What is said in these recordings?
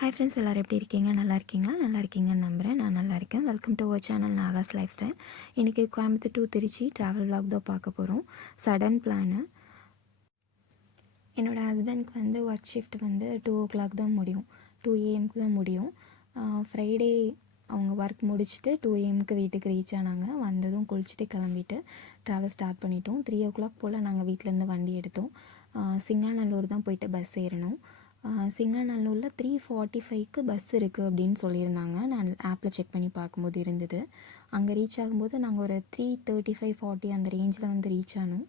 Hi friends, எல்லோரும் எப்படி இருக்கீங்க? நல்லா இருக்கீங்களா? நல்லா இருக்கீங்கன்னு நம்புகிறேன். நான் நல்லா இருக்கேன். Welcome to our channel Nagas lifestyle. இன்றைக்கி Coimbatore to Trichy travel vlog தான் பார்க்க போகிறோம். Sudden plan. என்னோடய ஹஸ்பண்ட்க்கு வந்து ஒர்க் ஷிஃப்ட் வந்து 2 o'clock தான் முடியும். 2 AM தான் முடியும். ஃப்ரைடே அவங்க ஒர்க் முடிச்சுட்டு 2 AM வீட்டுக்கு ரீச் ஆனாங்க. வந்ததும் குளிச்சுட்டு கிளம்பிட்டு ட்ராவல் ஸ்டார்ட் பண்ணிட்டோம். 3 o'clock போல் நாங்கள் வீட்டிலேருந்து வண்டி எடுத்தோம். சிங்காநல்லூர் தான் போயிட்டு பஸ் ஏறணும். சிங்காநல்லூரில் 3:45க்கு பஸ் இருக்குது அப்படின்னு சொல்லியிருந்தாங்க. நான் ஆப்பில் செக் பண்ணி பார்க்கும்போது இருந்தது. அங்கே ரீச் ஆகும்போது நாங்கள் ஒரு 3:35-40 அந்த ரேஞ்சில் வந்து ரீச் ஆனோம்.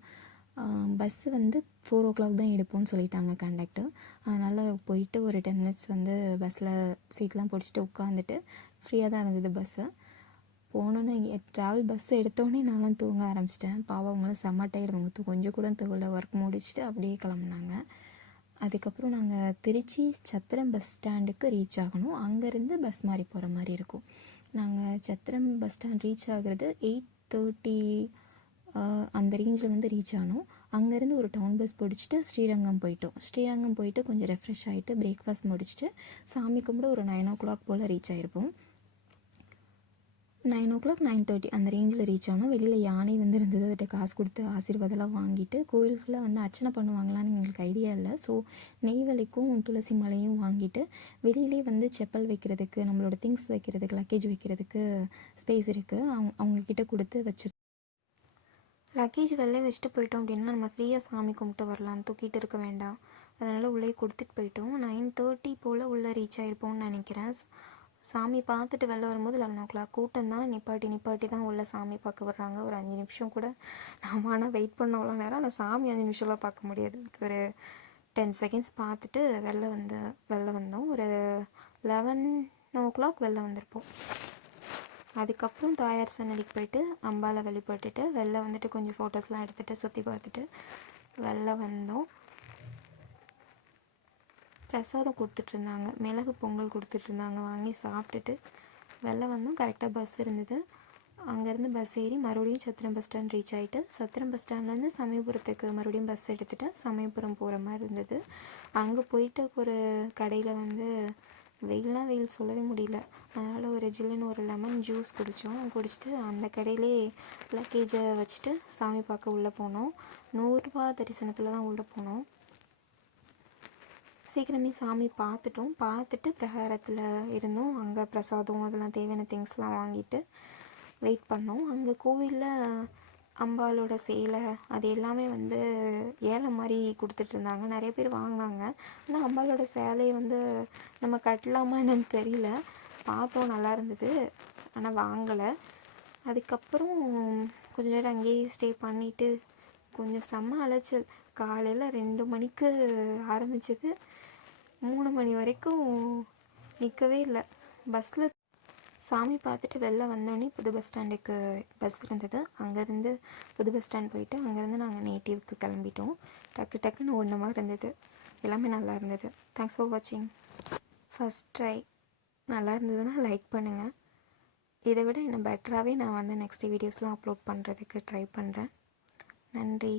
பஸ்ஸு வந்து 4 o'clock தான் எடுப்போம்னு சொல்லிட்டாங்க கண்டக்டர். அதனால் போயிட்டு ஒரு 10 minutes வந்து பஸ்ஸில் சீட்லாம் பிடிச்சிட்டு உட்காந்துட்டு ஃப்ரீயாக தான் இருந்தது பஸ்ஸு. போனோன்னே ட்ராவல் பஸ் எடுத்தோடனே நான்லாம் தூங்க ஆரம்பிச்சிட்டேன். பாவம் அவங்களும் செம்ம டயர்டு, அவங்க கொஞ்சம் கூட தூங்கல. ஒர்க் முடிச்சுட்டு அப்படியே கிளம்புனாங்க. அதுக்கப்புறம் நாங்கள் திருச்சி சத்திரம் பஸ் ஸ்டாண்டுக்கு ரீச் ஆகணும். அங்கேருந்து பஸ் மாறி போகிற மாதிரி இருக்கும். நாங்கள் சத்திரம் பஸ் ஸ்டாண்ட் ரீச் ஆகிறது 8:30 அந்த ரேஞ்சில் வந்து ரீச் ஆனோம். அங்கேருந்து ஒரு டவுன் பஸ் பிடிச்சிட்டு ஸ்ரீரங்கம் போயிட்டோம். ஸ்ரீரங்கம் போயிட்டு கொஞ்சம் ரெஃப்ரெஷ் ஆகிட்டு பிரேக்ஃபாஸ்ட் முடிச்சுட்டு சாமி கும்பிட ஒரு 9 o'clock போல் ரீச் ஆகிருப்போம். 9 o'clock 9:30 அந்த ரேஞ்சில் ரீச் ஆனோம். வெளியில் யானை வந்து இருந்தது. அதுகிட்ட காசு கொடுத்து ஆசீர்வாதம்லாம் வாங்கிட்டு கோயிலுக்குள்ளே வந்து அர்ச்சனை பண்ணுவாங்களான்னு எங்களுக்கு ஐடியா இல்லை. ஸோ நெய்வேலிக்கும் துளசி மலையும் வாங்கிட்டு வெளியிலே வந்து செப்பல் வைக்கிறதுக்கு, நம்மளோட திங்ஸ் வைக்கிறதுக்கு, லக்கேஜ் வைக்கிறதுக்கு ஸ்பேஸ் இருக்குது. அவங்கக்கிட்ட கொடுத்து வச்சு லக்கேஜ் வெளில வச்சுட்டு போயிட்டோம் அப்படின்னா நம்ம ஃப்ரீயாக சாமி கும்பிட்டு வரலாம், தூக்கிட்டு இருக்க வேண்டாம். அதனால் உள்ளே கொடுத்துட்டு போயிட்டோம். 9:30 போல் உள்ளே ரீச் ஆகிருப்போம்னு நினைக்கிறேன். சாமி பார்த்துட்டு வெளில வரும்போது 11 o'clock. கூட்டம் தான், நிப்பாட்டி தான் உள்ள சாமி பார்க்க வர்றாங்க. ஒரு 5 நிமிஷம் கூட நம்ம ஆனால் வெயிட் பண்ண அவ்வளோ நேரம். ஆனால் சாமி 5 நிமிஷம்லாம் பார்க்க முடியாது. ஒரு 10 seconds பார்த்துட்டு வெளில வந்தோம். ஒரு 11 o'clock வெளில வந்திருப்போம். அதுக்கப்புறம் தாயார் சன்னதிக்கு போயிட்டு அம்பாவை வழிபட்டுட்டு வெளில வந்துட்டு கொஞ்சம் ஃபோட்டோஸ்லாம் எடுத்துகிட்டு சுற்றி பார்த்துட்டு வெளில வந்தோம். பிரசாதம் கொடுத்துட்ருந்தாங்க, மிளகு பொங்கல் கொடுத்துட்ருந்தாங்க. வாங்கி சாப்பிட்டுட்டு வெளில வந்தோம். கரெக்டாக பஸ் இருந்தது. அங்கேருந்து பஸ் ஏறி மறுபடியும் சத்திரம் பஸ் ஸ்டாண்ட் ரீச் ஆகிட்டு சத்திரம் பஸ் ஸ்டாண்ட்லேருந்து சமயபுரத்துக்கு மறுபடியும் பஸ் எடுத்துகிட்டு சமயபுரம் போகிற மாதிரி இருந்தது. அங்கே போயிட்டு ஒரு கடையில் வந்து வெயில் சொல்லவே முடியல. அதனால் ஒரு ஜில்லுன்னு ஒரு லெமன் ஜூஸ் குடிச்சிட்டு அந்த கடையிலே லக்கேஜை வச்சுட்டு சாமி பார்க்க உள்ளே போனோம். 100 ரூபா தரிசனத்தில் தான் உள்ளே போனோம். சீக்கிரமே சாமி பார்த்துட்டு பிரகாரத்தில் இருந்தோம். அங்கே பிரசாதம் அதெல்லாம் தேவையான திங்ஸ்லாம் வாங்கிட்டு வெயிட் பண்ணோம். அங்கே கோவிலில் அம்பாலோட சேலை அது எல்லாமே வந்து ஏலம் மாதிரி கொடுத்துட்ருந்தாங்க. நிறைய பேர் வாங்கினாங்க. ஆனால் அம்பாலோட சேலையை வந்து நம்ம கட்டலாமா என்னன்னு தெரியல. பார்த்தோம், நல்லா இருந்தது, ஆனால் வாங்கலை. அதுக்கப்புறம் கொஞ்ச நேரம் அங்கேயே ஸ்டே பண்ணிவிட்டு கொஞ்சம் செம்ம அலைச்சல். காலையில் 2 மணிக்கு ஆரம்பித்தது 3 மணி வரைக்கும் நிற்கவே இல்லை பஸ்ஸில். சாமி பார்த்துட்டு வெளில வந்தோடனே புது பஸ் ஸ்டாண்டுக்கு பஸ் இருந்தது. அங்கேருந்து புது பஸ் ஸ்டாண்ட் போயிட்டு அங்கேருந்து நாங்கள் நேட்டிவ்க்கு கிளம்பிட்டோம். டக்குன்னு ஒன்று மாதிரி இருந்தது. எல்லாமே நல்லா இருந்தது. தேங்க்ஸ் ஃபார் வாட்சிங். ஃபஸ்ட் ட்ரை நல்லா இருந்ததுன்னா லைக் பண்ணுங்கள். இதை விட இன்னும் பெட்டராகவே நான் வந்து நெக்ஸ்ட் வீடியோஸ்லாம் அப்லோட் பண்ணுறதுக்கு ட்ரை பண்ணுறேன். நன்றி.